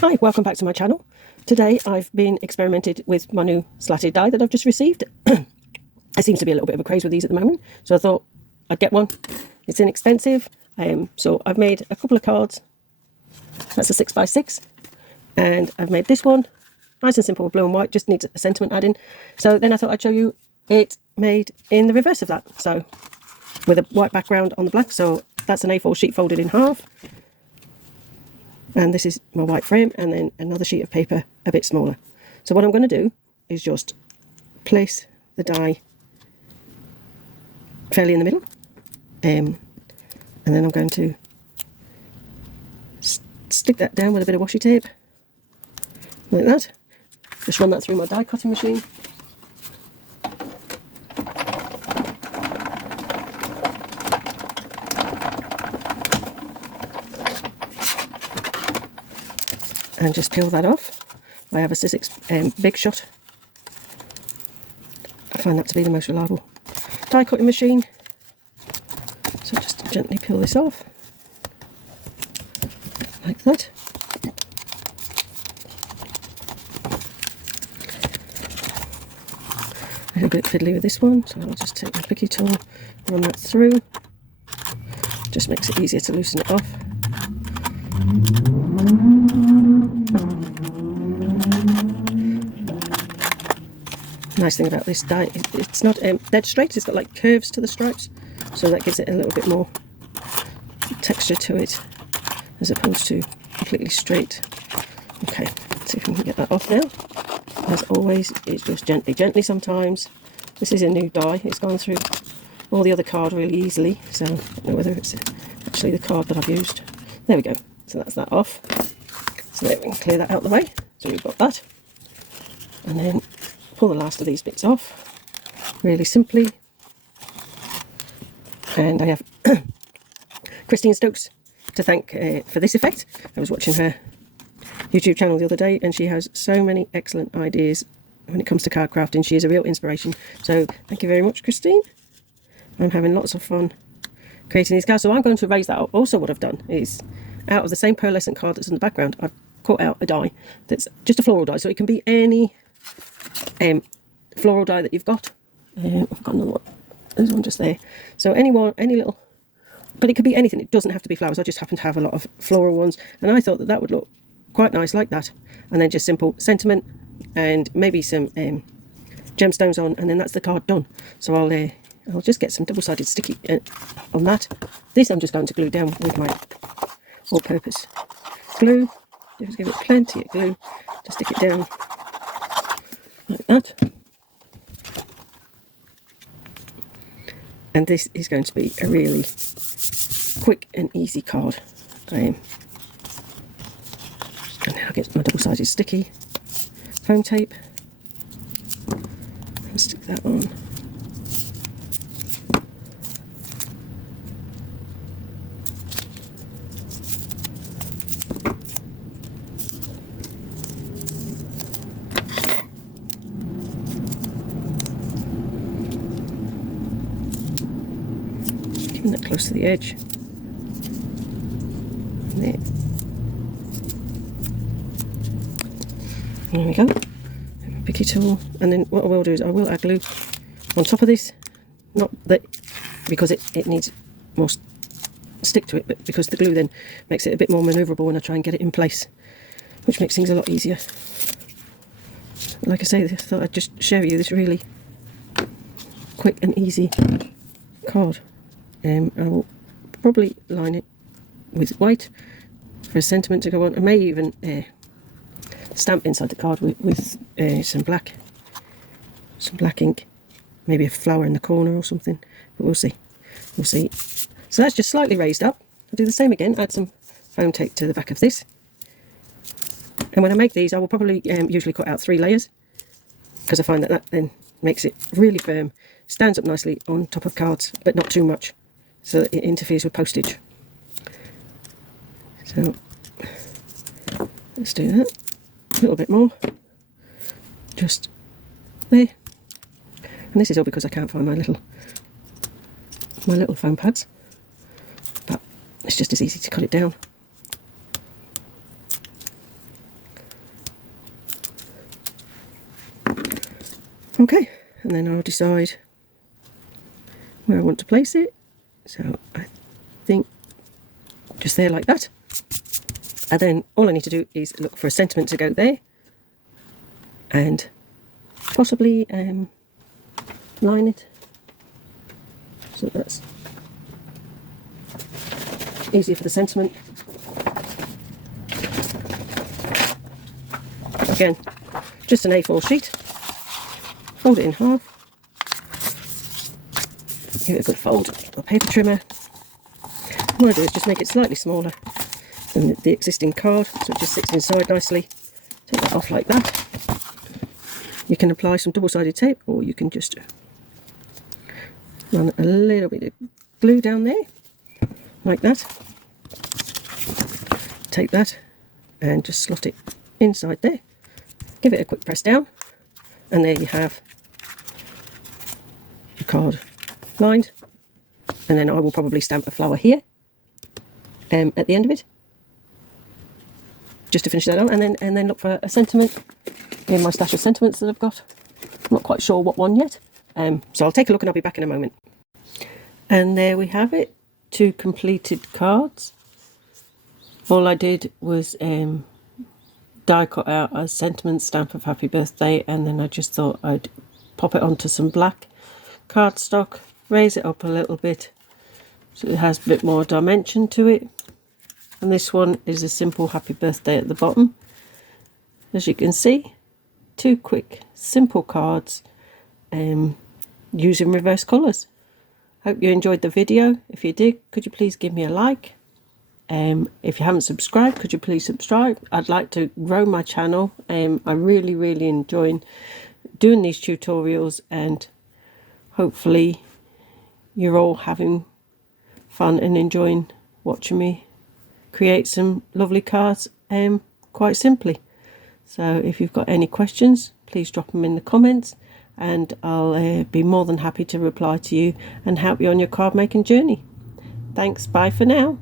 Hi, welcome back to my channel. Today I've been experimented with my new slatted die that I've just received. There seems to be a little bit of a craze with these at the moment, so I thought I'd get one. It's inexpensive, so I've made a couple of cards. That's a 6x6, and I've made this one nice and simple, blue and white, just needs a sentiment add-in. So then I thought I'd show you it made in the reverse of that, so with a white background on the black. So that's an A4 sheet folded in half. And this is my white frame, and then another sheet of paper a bit smaller. So what I'm going to do is just place the die fairly in the middle, and then I'm going to stick that down with a bit of washi tape like that. Just run that through my die cutting machine. And just peel that off. I have a Sizzix Big Shot. I find that to be the most reliable die cutting machine. So just gently peel this off like that. I'm a bit fiddly with this one, so I'll just take my picky tool, run that through. Just makes it easier to loosen it off. Nice thing about this die, it's not dead straight, it's got like curves to the stripes, so that gives it a little bit more texture to it as opposed to completely straight. Okay, let's see if we can get that off now. As always, it's just gently sometimes. This is a new die, it's gone through all the other card really easily, so I don't know whether it's actually the card that I've used. There we go, so that's that off. So there, we can clear that out of the way, so we've got that. And then pull the last of these bits off really simply. And I have Christine Stokes to thank for this effect. I was watching her YouTube channel the other day, and she has so many excellent ideas when it comes to card crafting. She is a real inspiration, so thank you very much, Christine. I'm having lots of fun creating these cards. So I'm going to erase that up. Also, what I've done is, out of the same pearlescent card that's in the background, I've cut out a die that's just a floral die, so it can be any floral die that you've got. I've got another one. There's one just there. So any little, but it could be anything. It doesn't have to be flowers. I just happen to have a lot of floral ones, and I thought that that would look quite nice like that. And then just simple sentiment and maybe some gemstones on, and then that's the card done. So I'll just get some double-sided sticky on that. This I'm just going to glue down with my all-purpose glue. Just give it plenty of glue to stick it down like that. And this is going to be a really quick and easy card. And now I'll get my double-sided sticky foam tape and stick that on. Keeping that close to the edge. There. There we go. Picky tool, and then what I will do is I will add glue on top of this. Not that because it needs more stick to it, but because the glue then makes it a bit more manoeuvrable when I try and get it in place, which makes things a lot easier. Like I say, I thought I'd just share with you this really quick and easy card. I will probably line it with white for a sentiment to go on. I may even stamp inside the card with some black ink, maybe a flower in the corner or something, but we'll see. So that's just slightly raised up. I'll do the same again, add some foam tape to the back of this. And when I make these, I will probably usually cut out 3 layers, because I find that then makes it really firm, stands up nicely on top of cards, but not too much, so that it interferes with postage. So let's do that. A little bit more, just there. And this is all because I can't find my little foam pads, but it's just as easy to cut it down. Okay, and then I'll decide where I want to place it. So I think just there like that. And then all I need to do is look for a sentiment to go there, and possibly line it. So that's easier for the sentiment. Again, just an A4 sheet. Fold it in half. Give it a good fold. A paper trimmer. What I do is just make it slightly smaller than the existing card, so it just sits inside nicely. Take that off like that. You can apply some double-sided tape, or you can just run a little bit of glue down there, like that. Take that and just slot it inside there. Give it a quick press down, and there you have your card lined. And then I will probably stamp a flower here at the end of it, just to finish that out, and then look for a sentiment in my stash of sentiments that I've got. I'm not quite sure what one yet, so I'll take a look and I'll be back in a moment. And there we have it, 2 completed cards. All I did was die cut out a sentiment stamp of happy birthday, and then I just thought I'd pop it onto some black cardstock, raise it up a little bit so it has a bit more dimension to it. And this one is a simple happy birthday at the bottom. As you can see, 2 quick simple cards using reverse colours. Hope you enjoyed the video. If you did, could you please give me a like? If you haven't subscribed, could you please subscribe? I'd like to grow my channel. I really enjoy doing these tutorials, and hopefully you're all having fun and enjoying watching me create some lovely cards quite simply. So if you've got any questions, please drop them in the comments, and I'll be more than happy to reply to you and help you on your card making journey. Thanks, bye for now.